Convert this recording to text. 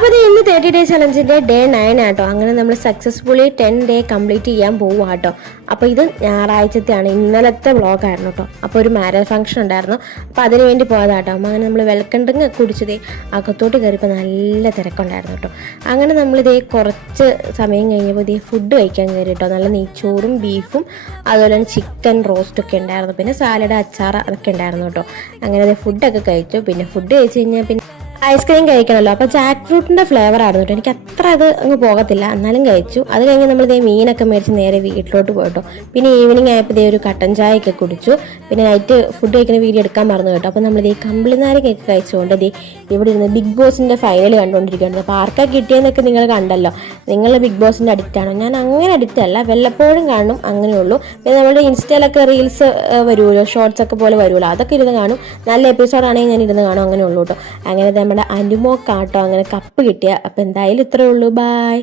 അപ്പോൾ ഇന്ന് 30 day ചലഞ്ചിൻ്റെ day 9 ആട്ടോ. അങ്ങനെ നമ്മൾ സക്സസ്ഫുള്ളി 10 ഡേ കംപ്ലീറ്റ് ചെയ്യാൻ പോവുക കേട്ടോ. അപ്പോൾ ഇത് ഞായറാഴ്ചത്തെയാണ്, ഇന്നലത്തെ വ്ളോഗായിരുന്നു കേട്ടോ. അപ്പോൾ ഒരു മാരേജ് ഫംഗ്ഷൻ ഉണ്ടായിരുന്നു, അപ്പോൾ അതിന് വേണ്ടി പോയതാട്ടോ. അപ്പോൾ അങ്ങനെ നമ്മൾ വെൽക്കം ഡ്രിങ്ക് കുടിച്ചതേ അകത്തോട്ട് കയറിയപ്പോൾ നല്ല തിരക്കുണ്ടായിരുന്നു കേട്ടോ. അങ്ങനെ നമ്മളിതേ കുറച്ച് സമയം കഴിഞ്ഞപ്പോൾ ഇതേ ഫുഡ് കഴിക്കാൻ കയറി കേട്ടോ. നല്ല നെയ്ച്ചോറും ബീഫും അതുപോലെ തന്നെ ചിക്കൻ റോസ്റ്റൊക്കെ ഉണ്ടായിരുന്നു, പിന്നെ സാലഡ് അച്ചാർ അതൊക്കെ ഉണ്ടായിരുന്നു കേട്ടോ. അങ്ങനെ അതേ ഫുഡൊക്കെ കഴിച്ചു. പിന്നെ ഫുഡ് കഴിച്ച് കഴിഞ്ഞാൽ പിന്നെ ഐസ്ക്രീം കഴിക്കണമല്ലോ, അപ്പോൾ ജാക്ക് ഫ്രൂട്ടിൻ്റെ ഫ്ലേവർ ആയിരുന്നു കേട്ടോ. എനിക്ക് അത്ര അത് അങ്ങ് പോകത്തില്ല, എന്നാലും കഴിച്ചു. അത് കഴിഞ്ഞ് നമ്മളിതേ മീനൊക്കെ മേടിച്ച് നേരെ വീട്ടിലോട്ട് പോയിട്ടോ. പിന്നെ ഈവനിങ് ആയപ്പോൾ ഇതേ ഒരു കട്ടൻ ചായയൊക്കെ കുടിച്ചു. പിന്നെ നൈറ്റ് ഫുഡ് കഴിക്കുന്ന വീഡിയോ എടുക്കാൻ മറന്നു കേട്ടോ. അപ്പോൾ നമ്മളിതേ കമ്പിളിനാരൊക്കെ കഴിച്ചുകൊണ്ട് ഇതേ ഇവിടെ ഇരുന്ന് ബിഗ് ബോസിൻ്റെ ഫൈനൽ കണ്ടുകൊണ്ടിരിക്കുകയാണ്. അപ്പോൾ ആർക്കാ കിട്ടിയെന്നൊക്കെ നിങ്ങൾ കണ്ടല്ലോ. നിങ്ങൾ ബിഗ് ബോസിൻ്റെ അഡിക്റ്റാണോ? ഞാൻ അങ്ങനെ അഡിക്റ്റ് അല്ല, വല്ലപ്പോഴും കാണും, അങ്ങനെയുള്ളൂ. പിന്നെ നമ്മുടെ ഇൻസ്റ്റയിലൊക്കെ റീൽസ് വരുമല്ലോ, ഷോർട്സ് ഒക്കെ പോലെ വരുമല്ലോ, അതൊക്കെ ഇരുന്ന് കാണും. നല്ല എപ്പിസോഡാണെങ്കിൽ ഞാൻ ഇരുന്ന് കാണും, അങ്ങനെയുള്ളൂ കേട്ടോ. അങ്ങനെ നമ്മുടെ അനുമോക്കാട്ടോ അങ്ങനെ കപ്പ് കിട്ടിയ. അപ്പോൾ എന്തായാലും ഇത്രയേ ഉള്ളൂ. ബായ്.